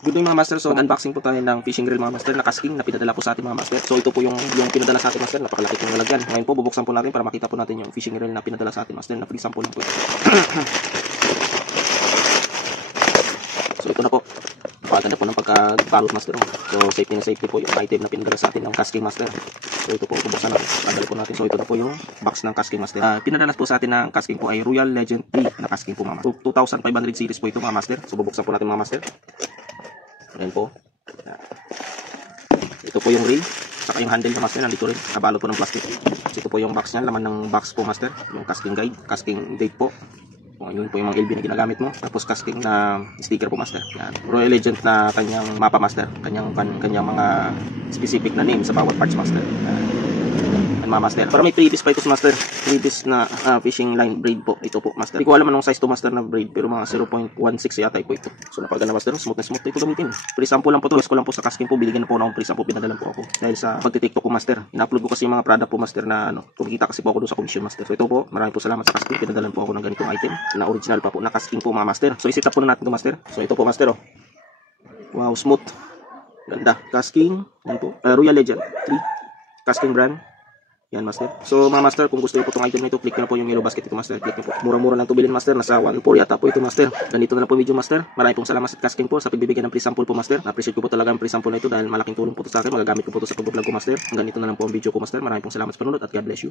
Good day mga master. So unboxing po tayo ng fishing reel mga master na casking na pinadala po sa atin mga master. So ito po yung pinadala sa atin master. Napakalaki pong lalagyan. Ngayon po bubuksan po natin para makita po natin yung fishing reel na pinadala sa atin master. Na free sample lang po ito. So ito na po. Napakaganda po ng pagkabalot master. So safety na safety po yung item na pinadala sa atin ng casking master. So ito po bubuksan natin. Padala po natin. So ito na po yung box ng casking master. Pinadala po sa atin ng casking po ay Royal Legend 3 na casking po mga master. 2500 series po ito mga master. So bubuksan po natin mga master. Ayan po. Ito po yung reel. Saka yung handle na master. Nandito rin. Nabalot po ng plastic. Ito po yung box niya. Laman ng box po master. Yung casking guide. Casking date po. Yun po yung mga LB na ginagamit mo. Tapos casking na sticker po master. Yan. Royal Legend na kanyang mapa master. Kanyang mga specific na name sa bawat parts master. Mga master. Para may previous pa ito sa master. Previous na fishing line braid po. Ito po master. Hindi ko alam anong size to master na braid. Pero mga 0.16 yata po ito. So napaganda master. Smooth na smooth ito gamitin. Free sample lang po ito. Ko lang po sa casking po. Binigyan na po ako ng free sample. Pinadalan po ako. Dahil sa pagtitiktok po master. In-upload ko kasi yung mga product po master na kumikita kasi po ako doon sa commission master. So ito po. Maraming po salamat sa casking. Pinadalan po ako ng ganitong item. Na original pa po. Na casking po mga master. So isit up po na natin ito master. So ito po master. Wow, smooth. Ganda. Casking. Yan po. Royal Legend 3. Casking brand. Yan master. So mga master, kung gusto niyo po itong item na ito, click nyo na po yung yellow basket ito master. Click nyo po. Mura-mura lang ito bilhin master. Nasa 1.4 yata po ito master. Ganito na lang po video master. Maraming pong salamat sa casking po sa pagbibigay ng free sample po master. Na-appreciate ko po talaga ang free sample na ito dahil malaking tulong po ito sa akin. Magagamit ko po ito sa pag-vlog ko master. Ganito na lang po ang video ko master. Maraming pong salamat sa panunod at God bless you.